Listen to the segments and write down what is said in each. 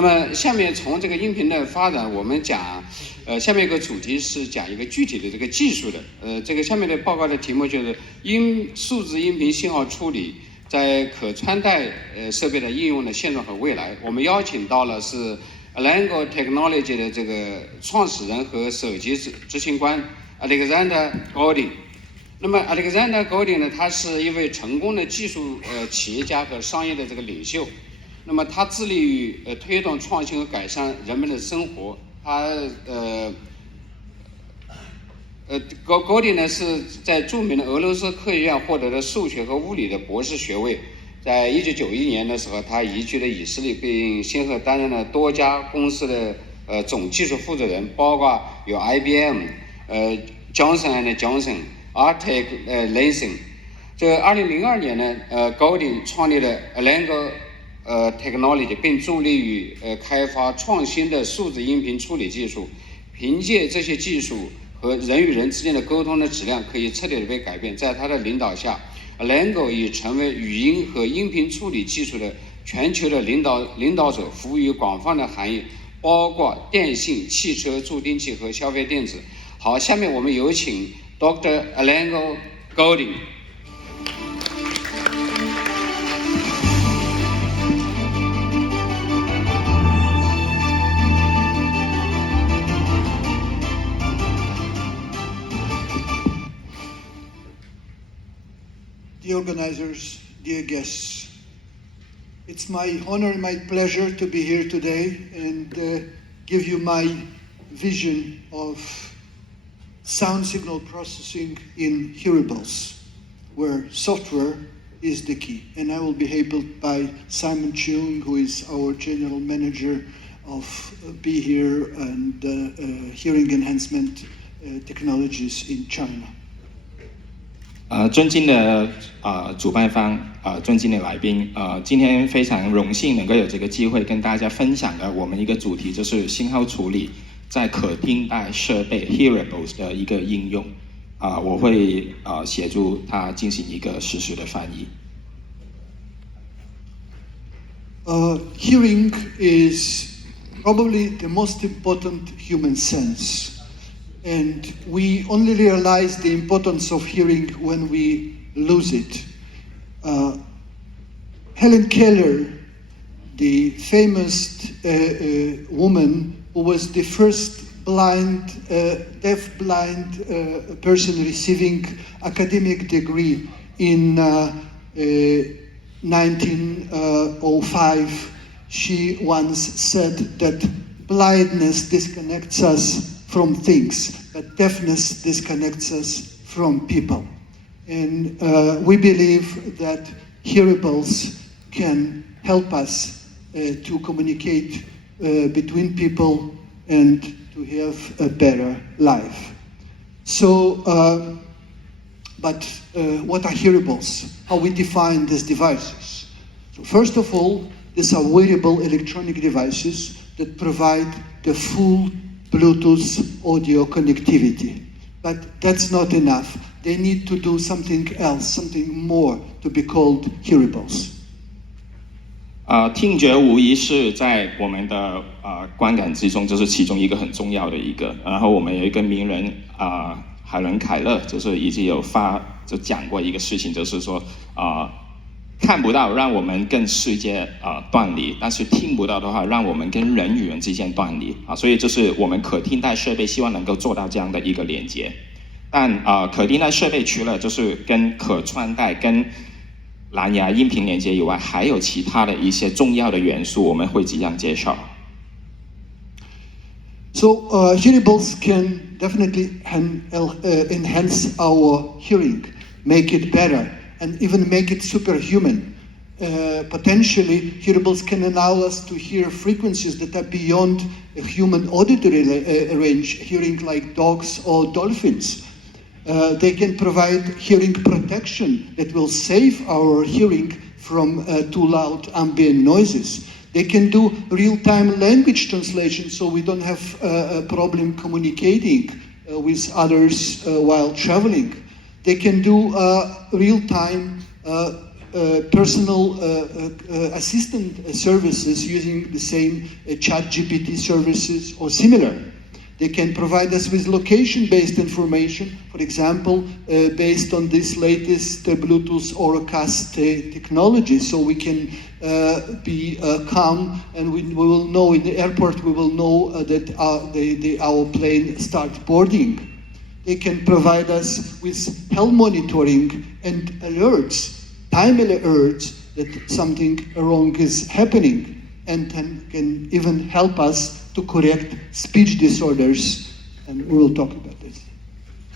那么下面从这个音频的发展，我们讲，下面一个主题是讲一个具体的这个技术的，这个下面的报告的题目就是数字音频信号处理在可穿戴设备的应用的现状和未来。我们邀请到了是 Alango Technologies 的这个创始人和首席执行官 Alexander Goldin。那么 Alexander Goldin 呢，他是一位成功的技术企业家和商业的这个领袖。那么他致力于推动创新和改善人们的生活。他Goldin 呢是在著名的俄罗斯科学院获得了数学和物理的博士学位。在1991年的时候，他移居了以色列，并先后担任了多家公司的总技术负责人，包括有 IBM、Johnson & Johnson、Arctic Lansing。这2002年呢，Goldin 创立了 Alango Technology， 并助力于开发创新的数字音频处理技术。凭借这些技术和人与人之间的沟通的质量可以彻底的被改变。在他的领导下 ，Alango 已成为语音和音频处理技术的全球的领导者，服务于广泛的行业，包括电信、汽车、助听器和消费电子。好，下面我们有请 Dr. Alango Goldin。Dear organizers, dear guests, it's my honor and my pleasure to be here today and give you my vision of sound signal processing in hearables, where software is the key. And I will be helped by Simon Cheung, who is our general manager of Be Here and hearing enhancement technologies in China. 尊敬的主办方，尊敬的来宾，今天非常荣幸能够有这个机会跟大家分享的我们一个主题，就是信号处理在可听戴设备 Hearables 的一个应用。我会协助他进行一个实时的翻译。Hearing is probably the most important human sense. And we only realize the importance of hearing when we lose it. Helen Keller, the famous woman who was the first deaf-blind person receiving academic degree in 1905, she once said that blindness disconnects us from things, but deafness disconnects us from people. And we believe that hearables can help us to communicate between people and to have a better life. So, but what are hearables? How we define these devices? So first of all, these are wearable electronic devices that provide the full Bluetooth audio connectivity. But that's not enough. They need to do something else, something more to be called hearables. 听觉无疑是在我们的观感之中，就是其中一个很重要的一个。然后我们有一个名人海伦凯勒，就是已经有讲过一个事情，就是说看不到让我们跟世界断离，但是听不到的话，让我们跟人与人之间断离所以这是我们可听戴设备希望能够做到这样的一个连接。但可听戴设备除了就是跟可穿戴、跟蓝牙音频连接以外，还有其他的一些重要的元素，我们会即将介绍。So hearables can definitely enhance our hearing, make it better, and even make it superhuman. Potentially, hearables can allow us to hear frequencies that are beyond a human auditory range, hearing like dogs or dolphins. They can provide hearing protection that will save our hearing from too loud ambient noises. They can do real-time language translation, so we don't have a problem communicating with others while traveling. They can do real-time personal assistant services using the same ChatGPT services or similar. They can provide us with location-based information, for example, based on this latest Bluetooth Auracast technology. So we can be calm, and we will know in the airport, we will know that our plane starts boarding. They can provide us with health monitoring and alerts, time alerts that something wrong is happening, and can even help us to correct speech disorders, and we will talk about this.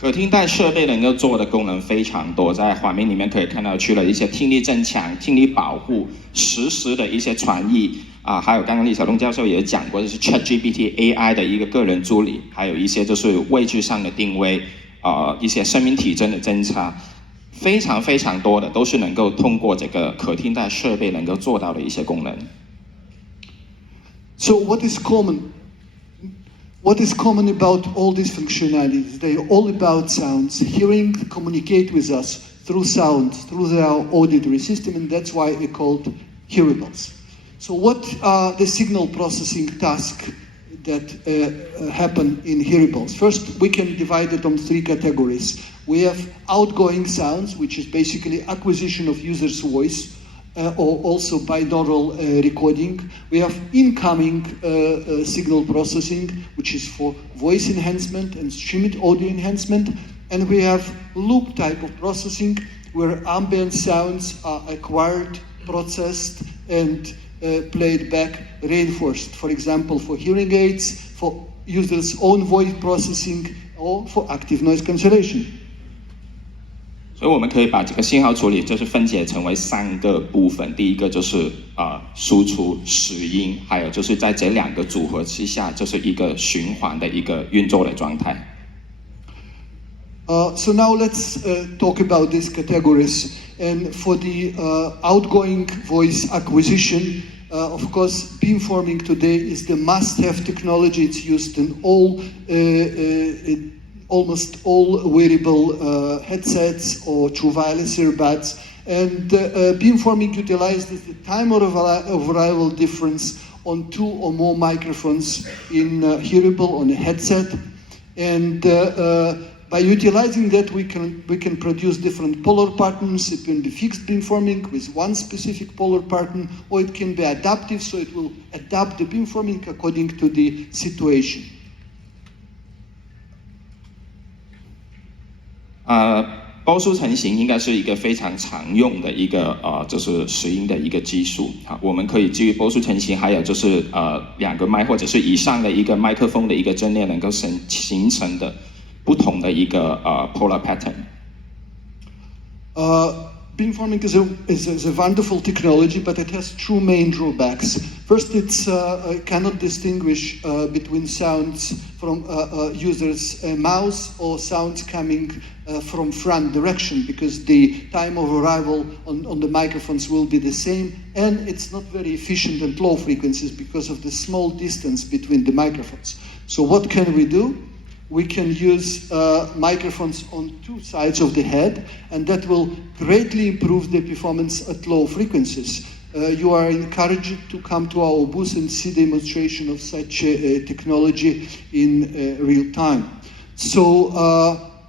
可听带设备能够做的功能非常多，在画面里面可以看到，除了一些听力增强、听力保护、实时的一些传译还有刚刚李晓东教授也讲过，就是 ChatGPT AI 的一个个人助理，还有一些就是位置上的定位，一些生命体征的侦查，非常非常多的都是能够通过这个可听带设备能够做到的一些功能。So what is common? What is common about all these functionalities? They're all about sounds. Hearing communicate with us through sounds, through our auditory system, and that's why they're called hearables. So what are the signal processing tasks that happen in hearables? First, we can divide it on 3 categories. We have outgoing sounds, which is basically acquisition of user's voice, or also binaural recording. We have incoming signal processing, which is for voice enhancement and streamed audio enhancement. And we have loop type of processing, where ambient sounds are acquired, processed, and played back, reinforced. For example, for hearing aids, for users' own voice processing, or for active noise cancellation. 所以我们可以把这个信号处理就是分解成为3个部分，第一个就是输出实音，还有就是在这2个组合之下，就是一个循环的一个运作的状态。So now let's talk about these categories. And for the outgoing voice acquisition, of course, beamforming today is the must-have technology. It's used in almost all wearable headsets or true wireless earbuds. And beamforming utilizes the time of arrival difference on 2 or more microphones in hearable on a headset. And by utilizing that, we can produce different polar patterns. It can be fixed beamforming with one specific polar pattern, or it can be adaptive, so it will adapt the beamforming according to the situation. 波束成型应该是一个非常常用的一个就是拾音的一个技术我们可以基于波束成型，还有就是2个麦或者是以上的一个麦克风的一个阵列能够形成的不同的一个polar pattern。Beamforming is a wonderful technology, but it has 2 main drawbacks. First, it cannot distinguish between sounds from user's mouth or sounds coming from front direction, because the time of arrival on the microphones will be the same, and it's not very efficient at low frequencies because of the small distance between the microphones. So what can we do? We can use microphones on 2 sides of the head, and that will greatly improve the performance at low frequencies. You are encouraged to come to our booth and see demonstration of such technology in real time. So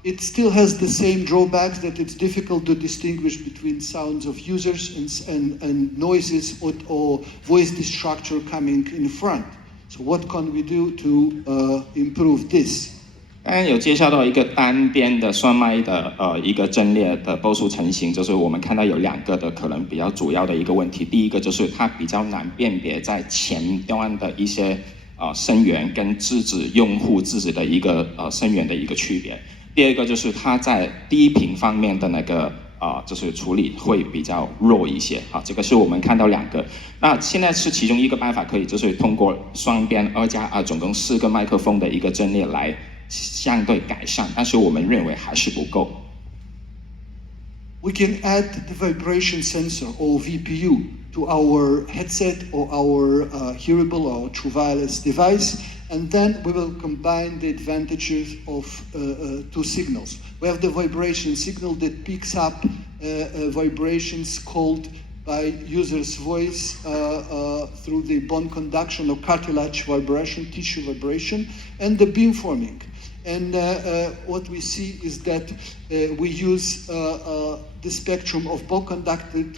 it still has the same drawbacks, that it's difficult to distinguish between sounds of users and noises or voice destructure coming in front. So what can we do to improve this? 刚刚有介绍到一个单边的双麦的一个阵列的波束成型，就是我们看到有2个的可能比较主要的一个问题。第一个就是它比较难辨别在前端的一些声源跟制止用户制止的一个声源的一个区别。第二个就是它在低频方面的那个就是处理会比较弱一些这个是我们看到2个。那现在是其中一个办法，可以就是通过双边2+2总共4个麦克风的一个阵列来相对改善，但是我们认为还是不够。We can add the vibration sensor or VPU to our headset or our hearable or true wireless device, and then we will combine the advantages of 2 signals. We have the vibration signal that picks up vibrations called by user's voice through the bone conduction or cartilage vibration, tissue vibration, and the beamforming. And what we see is that we use the spectrum of bone conducted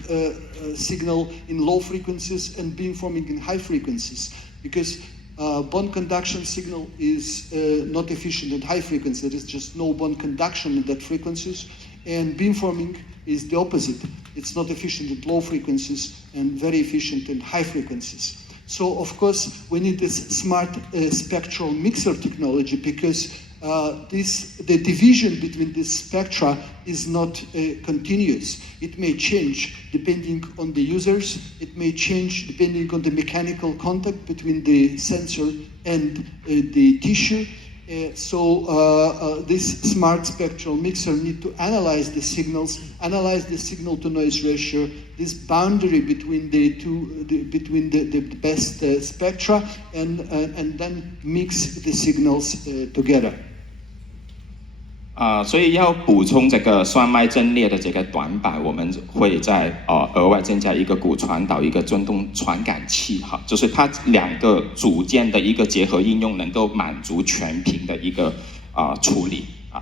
signal in low frequencies and beamforming in high frequencies, because bone conduction signal is not efficient at high frequency. There is just no bone conduction in that frequencies, and beamforming is the opposite. It's not efficient at low frequencies and very efficient in high frequencies. So of course we need this smart spectral mixer technology, because the division between these spectra is not continuous. It may change depending on the users. It may change depending on the mechanical contact between the sensor and the tissue. So this smart spectral mixer need to analyze the signals, analyze the signal to noise ratio, this boundary between the two, between the best spectra, and then mix the signals together. 所以要补充这个双麦阵列的这个短板，我们会在额外增加一个骨传导一个振动传感器哈，就是它两个组件的一个结合应用，能够满足全频的一个处理啊。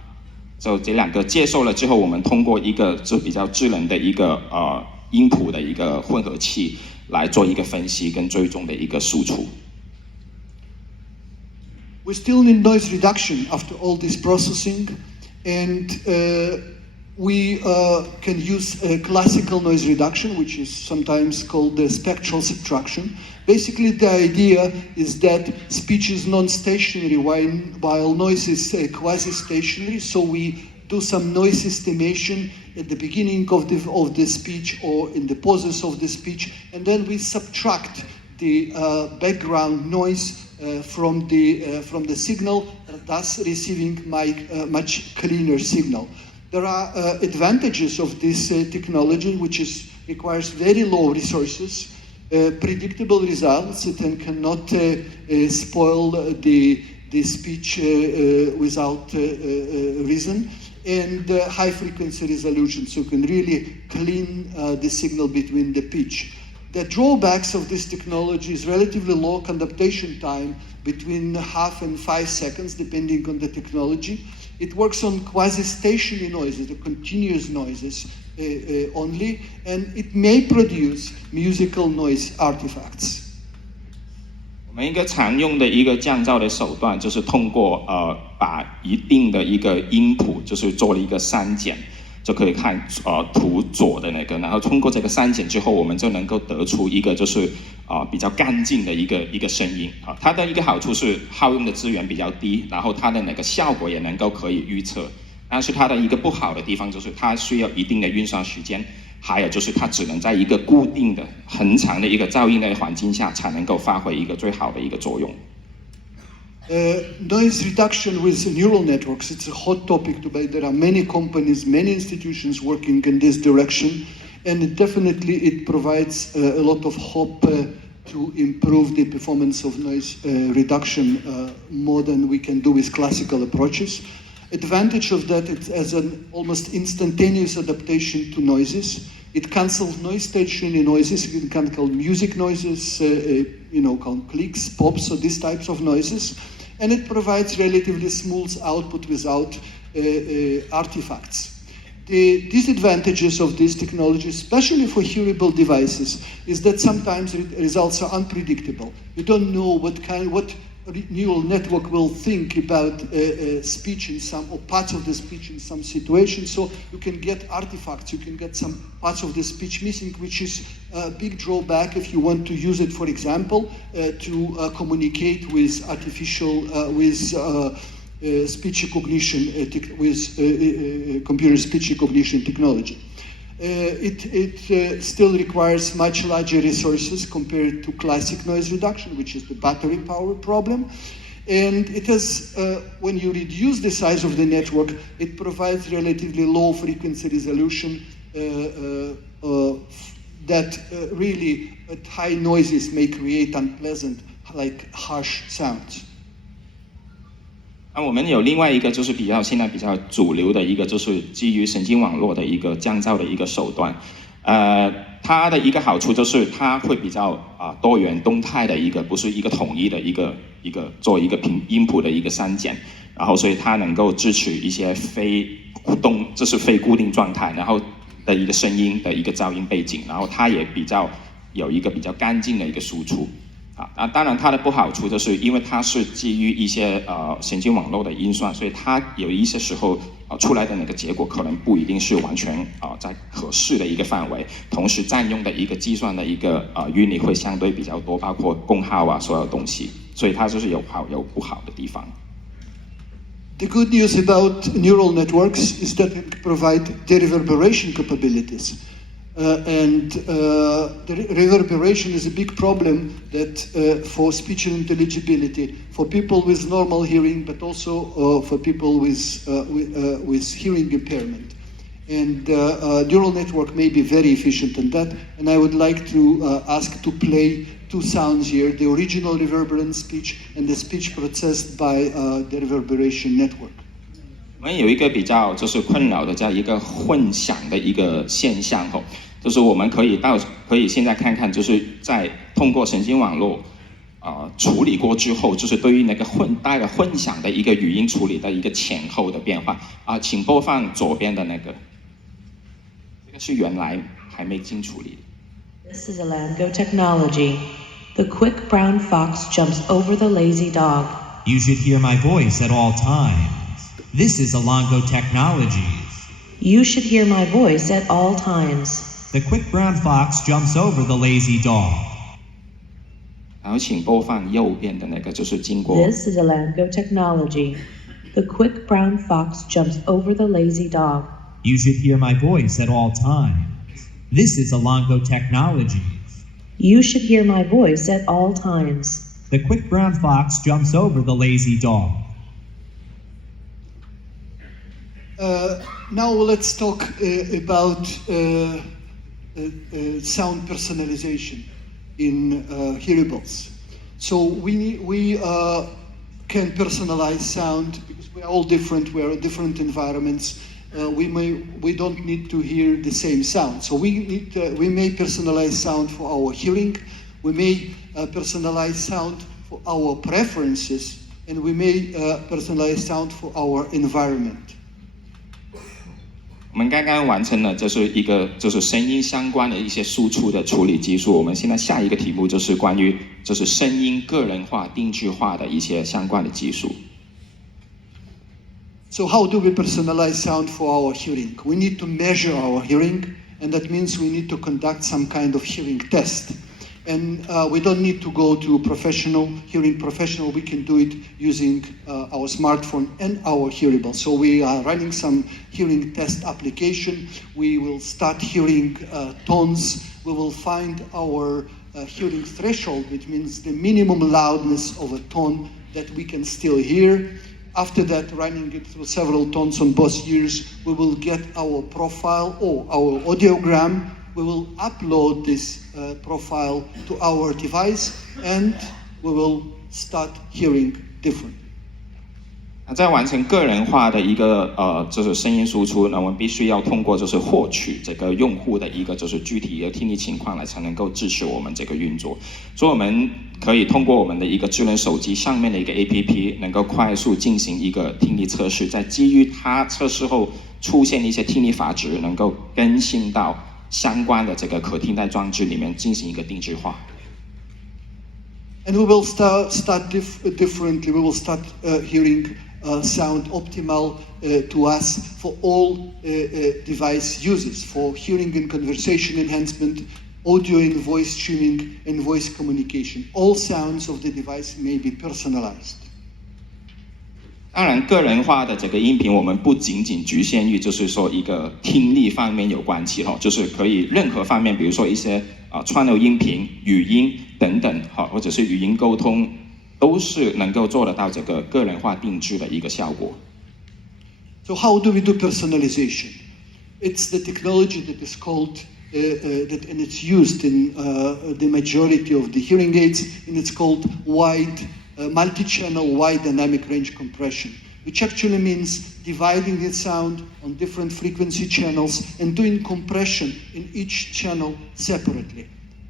就这两个接受了之后，我们通过一个就比较智能的一个音谱的一个混合器来做一个分析跟最终的一个输出。We still need noise reduction after all this processing. And we can use classical noise reduction, which is sometimes called the spectral subtraction. Basically, the idea is that speech is non-stationary while noise is quasi-stationary. So we do some noise estimation at the beginning of the speech or in the pauses of the speech, and then we subtract the background noise from the signal, thus receiving much cleaner signal. There are advantages of this technology, which requires very low resources, predictable results, and cannot spoil the speech without reason, and high frequency resolution, so you can really clean the signal between the pitch. The drawbacks of this technology is relatively low conduction time, between 0.5 and 5 seconds, depending on the technology. It works on quasi-stationary noises, the continuous noises only, and it may produce musical noise artifacts. 我们一个常用的一个降噪的手段，就是通过把一定的一个音谱，就是做了一个删减。就可以看图左的那个，然后通过这个删减之后，我们就能够得出一个就是比较干净的一个声音啊。它的一个好处是耗用的资源比较低，然后它的那个效果也能够可以预测。但是它的一个不好的地方就是它需要一定的运算时间，还有就是它只能在一个固定的很长的一个噪音的环境下才能够发挥一个最好的一个作用。Noise reduction with neural networks, it's a hot topic today. There are many companies, many institutions working in this direction, and definitely it provides a lot of hope to improve the performance of noise reduction more than we can do with classical approaches. Advantage of that, it's as an almost instantaneous adaptation to noises. It cancels noise stationary noises. You can cancel music noises, called clicks, pops, or these types of noises. And it provides relatively smooth output without artifacts. The disadvantages of this technology, especially for hearable devices, is that sometimes results are unpredictable. You don't know what neural network will think about speech in some, or parts of the speech in some situations. So you can get artifacts, you can get some parts of the speech missing, which is a big drawback if you want to use it, for example, to communicate with artificial, speech recognition, with computer speech recognition technology. It still requires much larger resources compared to classic noise reduction, which is the battery power problem. And it has, when you reduce the size of the network, it provides relatively low frequency resolution that really at high noises may create unpleasant, like harsh sounds. 我们有另外一个就是现在比较主流的一个就是基于神经网络的一个降噪的一个手段，它的一个好处就是它会比较多元动态的一个，不是一个统一的一个做一个音谱的一个删减，然后所以它能够支持一些非固定状态，然后的一个声音的一个噪音背景，然后它也有一个比较干净的一个输出。当然它的不好处就是因为它是基于一些神经网络的运算，所以它有一些时候出来的那个结果可能不一定是完全在合适的一个范围，同时占用的一个计算的一个运力会相对比较多，包括功耗所有东西，所以它就是有好有不好的地方。The good news about neural networks is that it provide dereverberation capabilities. The reverberation is a big problem that for speech and intelligibility, for people with normal hearing, but also for people with hearing impairment. And neural network may be very efficient in that. And I would like to ask to play two sounds here: the original reverberant speech and the speech processed by the reverberation network. 我们有一个比较就是困扰的这样一个混响的一个现象就是我们可以现在看看，就是在通过神经网络处理过之后，就是对于那个带了混响的一个语音处理的一个前后的变化请播放左边的那个，这个是原来还没经处理。This is Alango Technology. The quick brown fox jumps over the lazy dog. You should hear my voice at all times. This is Alango Technologies. You should hear my voice at all times. The quick brown fox jumps over the lazy dog. 然后请播放右边的那个，就是经过。This is Alango Technology. The quick brown fox jumps over the lazy dog. You should hear my voice at all times. This is Alango Technologies. You should hear my voice at all times. The quick brown fox jumps over the lazy dog. Now let's talk about sound personalization in hearables. So we can personalize sound because we are all different. We are in different environments. We don't need to hear the same sound. So we may personalize sound for our hearing. We may personalize sound for our preferences, and we may personalize sound for our environment. 我们刚刚完成了就是一个就是声音相关的一些输出的处理技术，我们现在下一个题目就是关于就是声音个人化定制化的一些相关的技术。So how do we personalize sound for our hearing? We need to measure our hearing, and that means we need to conduct some kind of hearing test. And we don't need to go to hearing professional. We can do it using our smartphone and our hearables. So we are running some hearing test application. We will start hearing tones. We will find our hearing threshold, which means the minimum loudness of a tone that we can still hear. After that, running it through several tones on both ears, we will get our profile or our audiogram. We will upload this profile to our device, and we will start hearing differently. 在完成个人化的一个就是声音输出，那我们必须要通过就是获取这个用户的一个就是具体的听力情况来才能够支持我们这个运作。所以我们可以通过我们的一个智能手机上面的一个 APP， 能够快速进行一个听力测试，在基于它测试后出现一些听力阀值，能够更新到相关的这个可替代装置里面进行一个定制化。And we will start differently. We will start hearing sound optimal to us for all device uses, for hearing and conversation enhancement, audio and voice streaming, and voice communication. All sounds of the device may be personalized. 当然，个人化的这个音频，我们不仅仅局限于就是说一个听力方面有关系就是可以任何方面，比如说一些串流音频、语音等等或者是语音沟通，都是能够做得到这个个人化定制的一个效果。So how do we do personalization? It's the technology that is called and it's used in the majority of the hearing aids, and it's called wide multi-channel wide dynamic range compression, which actually means dividing the sound on different frequency channels and doing compression in each channel separately.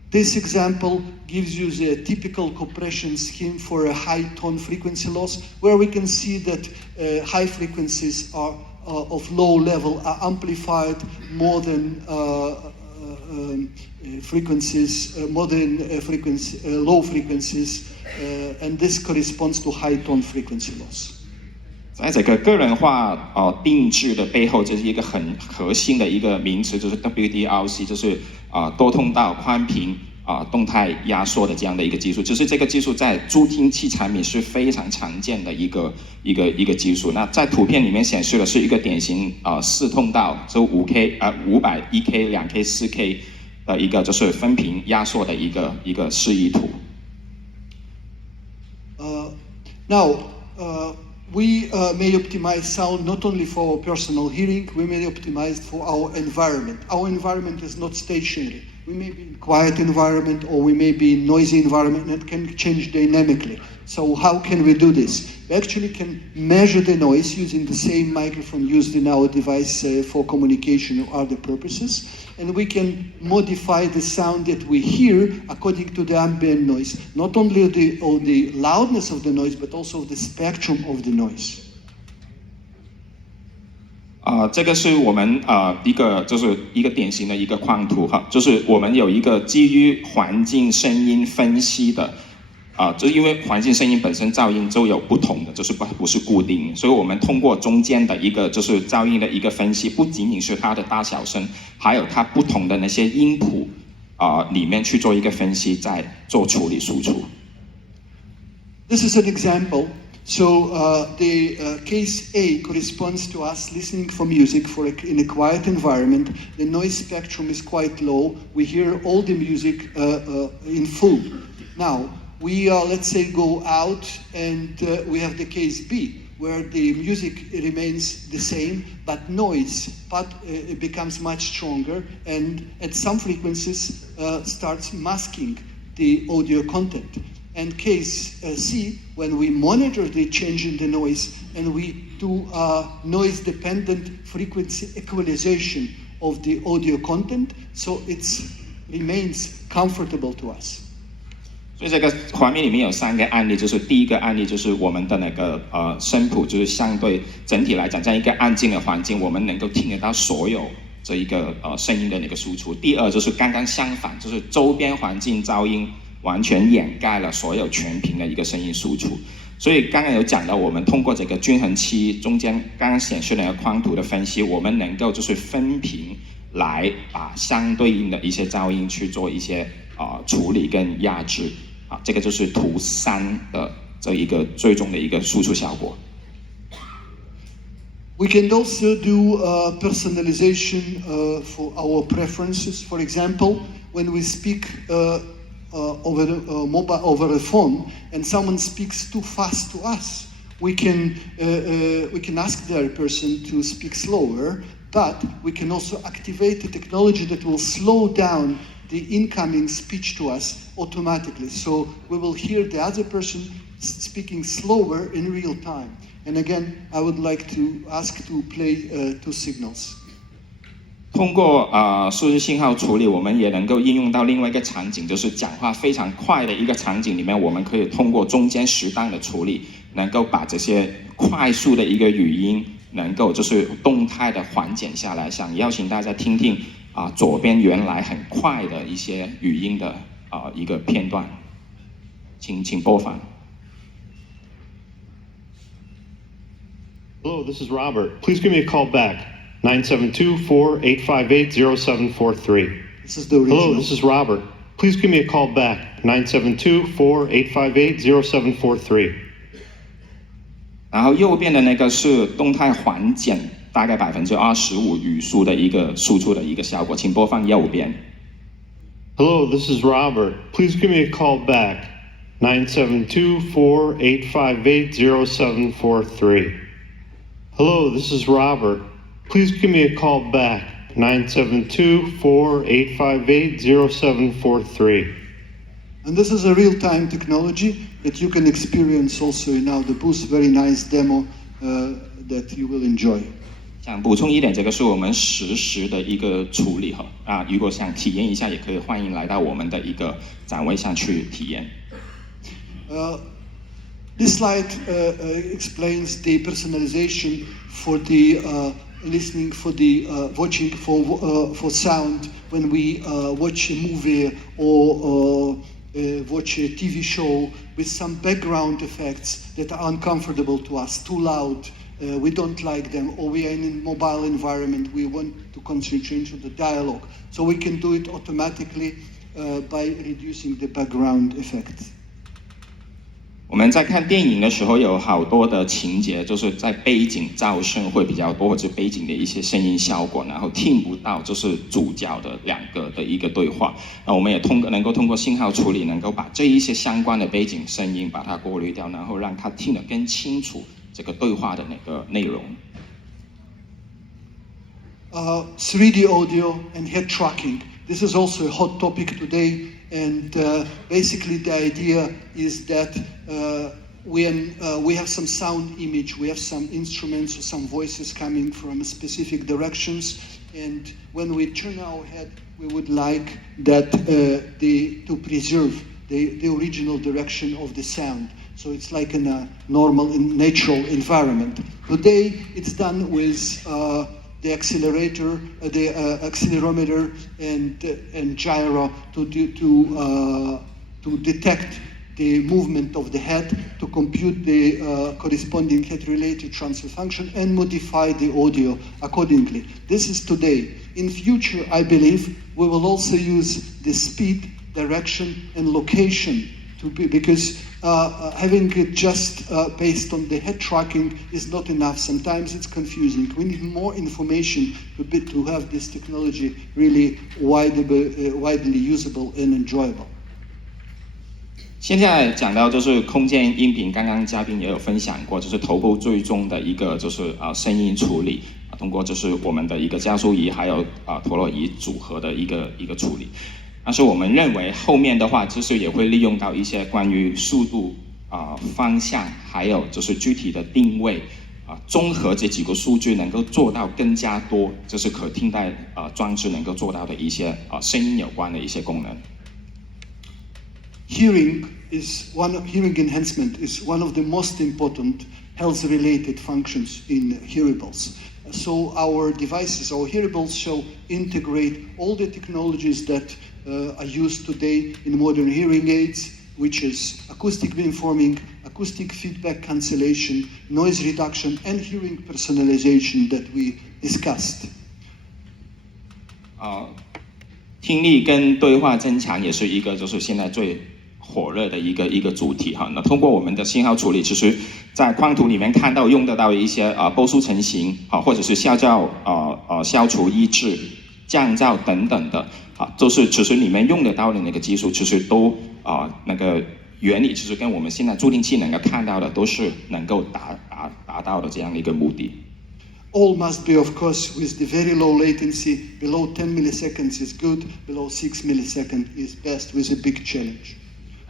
This example gives you the typical compression scheme for a high tone frequency loss, where we can see that high frequencies are of low level are amplified more than low frequencies, and this corresponds to high tone frequency loss. 在这个个人化定制的背后，这是一个很核心的一个名词，就是 WDRC， 就是多通道宽频动态压缩的这样的一个技术。就是这个技术在助听器产品是非常常见的一个技术。那在图片里面显示的是一个典型4通道，就5K 500 1K 2K 4K 的一个就是分频压缩的一个示意图。We may optimize sound not only for our personal hearing, we may optimize for our environment. Our environment is not stationary. We may be in quiet environment or we may be in noisy environment, and it can change dynamically. So how can we do this? We actually can measure the noise using the same microphone used in our device for communication or other purposes. And we can modify the sound that we hear according to the ambient noise, not only the loudness of the noise, but also the spectrum of the noise. 这个是我们就是一个典型的一个框图哈，就是我们有一个基于环境声音分析的就是因为环境声音本身噪音就有不同的，就是不是固定，所以我们通过中间的一个就是噪音的一个分析，不仅仅是它的大小声，还有它不同的那些音谱里面去做一个分析，再做处理输出。This is an example. So the case A corresponds to us listening for music in a quiet environment. The noise spectrum is quite low. We hear all the music in full. Now, we let's say go out and we have the case B, where the music remains the same, but noise it becomes much stronger, and at some frequencies starts masking the audio content. And case C, when we monitor the change in the noise and we do noise-dependent frequency equalization of the audio content, so it remains comfortable to us. 所以这个画面里面有3个案例，就是第一个案例就是我们的那个声谱，就是相对整体来讲，在一个安静的环境，我们能够听得到所有这一个声音的那个输出。第二就是刚刚相反，就是周边环境噪音完全掩盖了所有全频的一个声音输出。所以刚刚有讲到，我们通过这个均衡器中间刚刚显示那个框图的分析，我们能够就是分频来把相对应的一些噪音去做一些处理跟压制。这个就是图3的这一个最终的一个输出效果。We can also do personalization for our preferences. For example, when we speak over a phone and someone speaks too fast to us, we can ask the other person to speak slower, but we can also activate the technology that will slow down the incoming speech to us automatically. So we will hear the other person speaking slower in real time. And again, I would like to ask to play 2 signals. 通过数字信号处理，我们也能够应用到另外一个场景，就是讲话非常快的一个场景里面，我们可以通过中间适当的处理，能够把这些快速的一个语音，能够就是动态的缓减下来。想邀请大家听听左边原来很快的一些语音的一个片段，请播放。Hello, this is Robert. Please give me a call back. 972-4858-0743. This is the original. Hello, this is Robert. Please give me a call back. 972-4858-0743. 然后右边的那个是动态缓减，大概25%语速的一个输出的一个效果，请播放右边。Hello, this is Robert. Please give me a call back. 972-4858-0743. Hello, this is Robert. Please give me a call back. 972-4858-0743. And this is a real-time technology that you can experience also in now the booth. Very nice demo that you will enjoy. 想补充一点，这个是我们实时的一个处理哈啊，如果想体验一下，也可以欢迎来到我们的一个展位上去体验。This slide explains the personalization for the listening, for the watching for sound when we watch a movie or watch a TV show with some background effects that are uncomfortable to us, too loud. We don't like them, or we are in a mobile environment, we want to concentrate on the dialogue. So we can do it automatically by reducing the background effect. 我们在看电影的时候，有好多的情节，就是在背景噪声会比较多，或者背景的一些声音效果，然后听不到就是主角的两个的一个对话。那我们也能够通过信号处理，能够把这一些相关的背景声音把它过滤掉，然后让它听得更清楚这个对话的那个内容。3D audio and head tracking. This is also a hot topic today, and basically the idea is that when we have some sound image, we have some instruments or some voices coming from specific directions, and when we turn our head, we would like that to preserve the original direction of the sound. So it's like in a normal, natural environment. Today, it's done with the accelerator, the accelerometer, and gyro to detect the movement of the head, to compute the corresponding head-related transfer function, and modify the audio accordingly. This is today. In future, I believe we will also use the speed, direction, and location because having it just based on the head tracking is not enough. Sometimes it's confusing. We need more information to have this technology really widely usable and enjoyable. 现在讲到就是空间音频，刚刚嘉宾也有分享过，就是头部最终的一个就是声音处理，通过就是我们的一个加速仪还有陀螺仪组合的一个处理。但是我们认为后面的话，就是也会利用到一些关于速度方向，还有就是具体的定位综合这几个数据，能够做到更加多，就是可替代装置能够做到的一些声音有关的一些功能。Hearing enhancement is one of the most important health-related functions in hearables. So our devices, our hearables, shall integrate all the technologies that are used today in modern hearing aids, which is acoustic beamforming, acoustic feedback cancellation, noise reduction, and hearing personalization that we discussed. 听力跟对话增强也是一个就是现在最火热的一个主题哈。那通过我们的信号处理，其实在框图里面看到用得到一些波束成型或者是消除抑制、降噪等等的就是其实里面用得到的那个技术，其实都那个原理其实跟我们现在助听器能够看到的都是能够达到的这样的一个目的。All must be, of course, with the very low latency. Below 10 milliseconds is good. Below 6 milliseconds is best with a big challenge.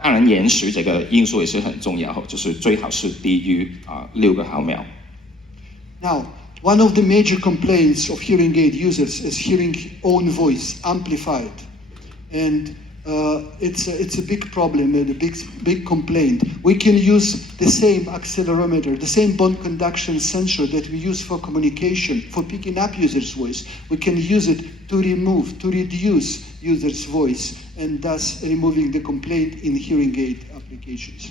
当然，延时这个因素也是很重要，就是最好是低于6个毫秒。Now, one of the major complaints of hearing aid users is hearing own voice amplified, and it's a big problem and a big complaint. We can use the same accelerometer, the same bond conduction sensor that we use for communication, for picking up users' voice. We can use it to reduce users' voice, and thus removing the complaint in hearing aid applications.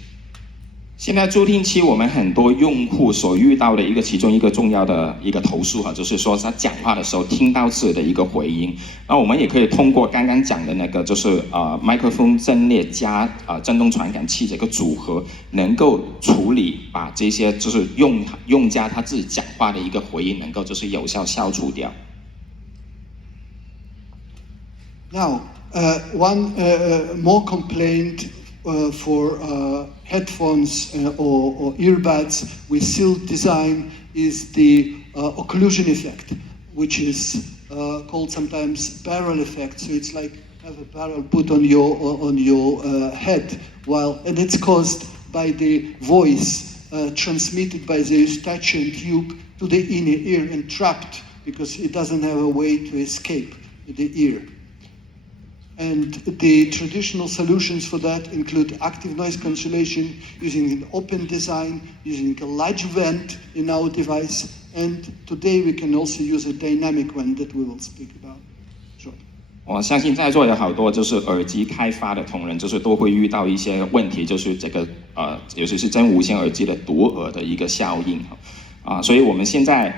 现在助听器我们很多用户所遇到的其中一个重要的一个投诉就是说他讲话的时候听到自己的一个回音，然后我们也可以通过刚刚讲的那个就是麦克风阵列加振动传感器这个组合，能够处理把这些就是用家他自己讲话的一个回音能够就是有效消除掉。Now, one more complaint for headphones or earbuds with sealed design is the occlusion effect, which is called sometimes barrel effect. So it's like have a barrel put on your head, and it's caused by the voice transmitted by the eustachian tube to the inner ear and trapped because it doesn't have a way to escape the ear. And the traditional solutions for that include active noise cancellation, using an open design, using a large vent in our device, and today we can also use a dynamic vent that we will speak about. Sure. 我相信在座有好多就是耳机开发的同仁，就是都会遇到一些问题，就是这个尤其是真无线耳机的堵耳的一个效应所以我们现在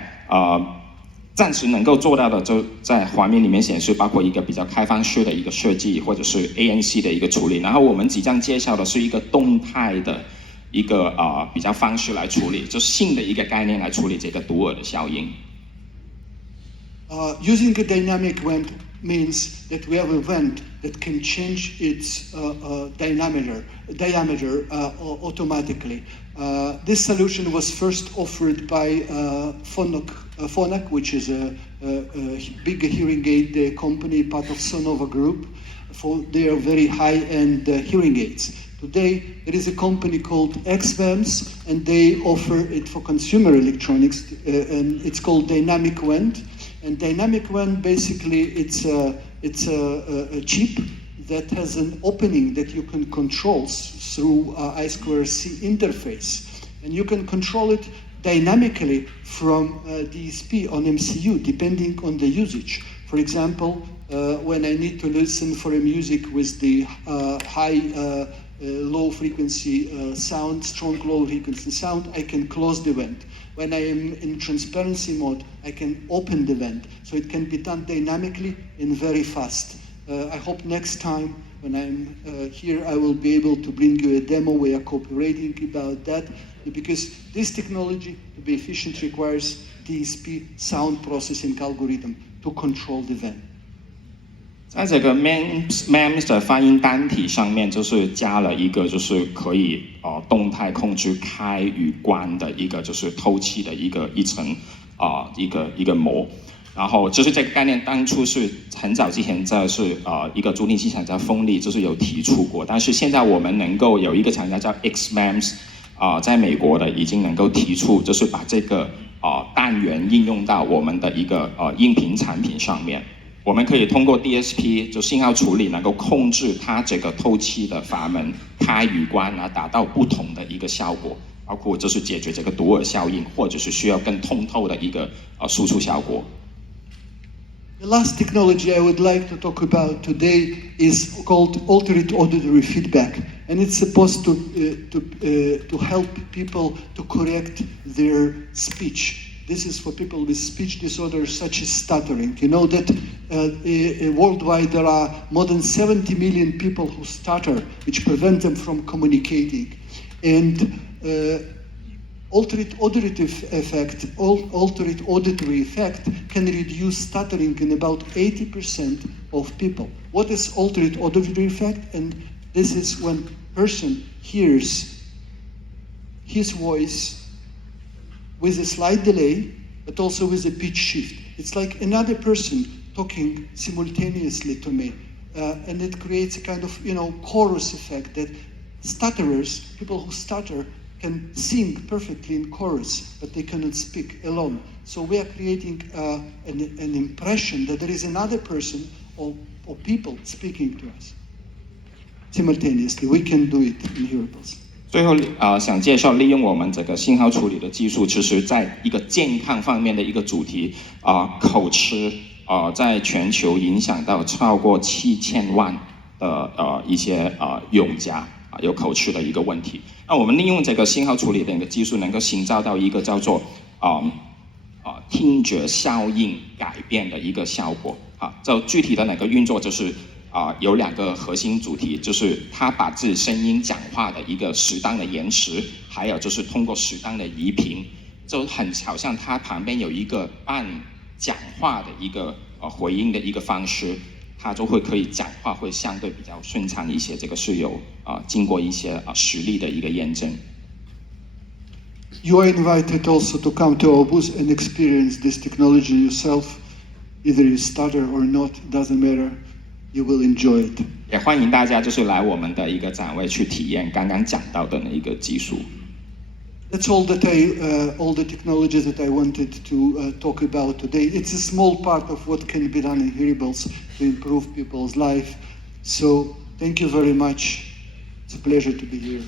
暂时能够做到的，就在画面里面显示，包括一个比较开放式的一个设计，或者是 ANC 的一个处理。然后我们即将介绍的是一个动态的一个比较方式来处理，就新的一个概念来处理这个堵耳的效应。Using a dynamic vent means that we have a vent that can change its diameter automatically. This solution was first offered by Phonak, which is a big hearing aid company, part of Sonova Group, for their very high-end hearing aids. Today, there is a company called xMEMS, and they offer it for consumer electronics, and it's called Dynamic Vent. And Dynamic Vent, basically, it's a chip that has an opening that you can control through I2C interface. And you can control it dynamically from DSP on MCU, depending on the usage. For example, when I need to listen for a music with the low frequency sound, strong low frequency sound, I can close the vent. When I am in transparency mode, I can open the vent. So it can be done dynamically and very fast. I hope next time when I'm here, I will be able to bring you a demo. We are cooperating about that because this technology, to be efficient, requires DSP sound processing algorithm to control the vent. 在这个 MEMS 的发音单体上面，就是加了一个就是可以动态控制开与关的一个就是透气的一层一个膜。然后就是这个概念当初是很早之前在一个助听器厂家风力就是有提出过，但是现在我们能够有一个厂家叫 xMEMS 在美国的已经能够提出，就是把这个单元应用到我们的一个音频产品上面。我们可以通过 DSP 就信号处理，能够控制它这个透气的阀门开与关达到不同的一个效果，包括就是解决这个堵耳效应，或者是需要更通透的一个输出效果。The last technology I would like to talk about today is called alternate auditory feedback, and it's supposed to help people to correct their speech. This is for people with speech disorders such as stuttering. You know that worldwide there are more than 70 million people who stutter, which prevent them from communicating. And alternate auditory effect can reduce stuttering in about 80% of people. What is alternate auditory effect? And this is when person hears his voice with a slight delay, but also with a pitch shift. It's like another person talking simultaneously to me. And it creates a kind of, chorus effect that stutterers, people who stutter, can sing perfectly in chorus, but they cannot speak alone. So we are creating an impression that there is another person or people speaking to us simultaneously. We can do it in Hearables. 最后想介绍利用我们这个信号处理的技术，其实在一个健康方面的一个主题口吃在全球影响到超过7000万的一些用家有口吃的一个问题。那我们利用这个信号处理的一个技术，能够营造到一个叫做听觉效应改变的一个效果这具体的哪个运作就是有2个核心主题，就是它把自己声音讲话的一个适当的延迟，还有就是通过适当的移频，就很好像它旁边有一个半讲话的一个回应的一个方式，它就会可以讲话会相对比较顺畅一些。这个是有经过一些实例的一个验证。You are invited also to come to our booth and experience this technology yourself. Either you stutter or not, it doesn't matter. you will enjoy it. 也欢迎大家就是来我们的一个展位去体验刚刚讲到的那一个技术。That's all the technologies that I wanted to talk about today. It's a small part of what can be done in Hearables to improve people's life. So thank you very much. It's a pleasure to be here.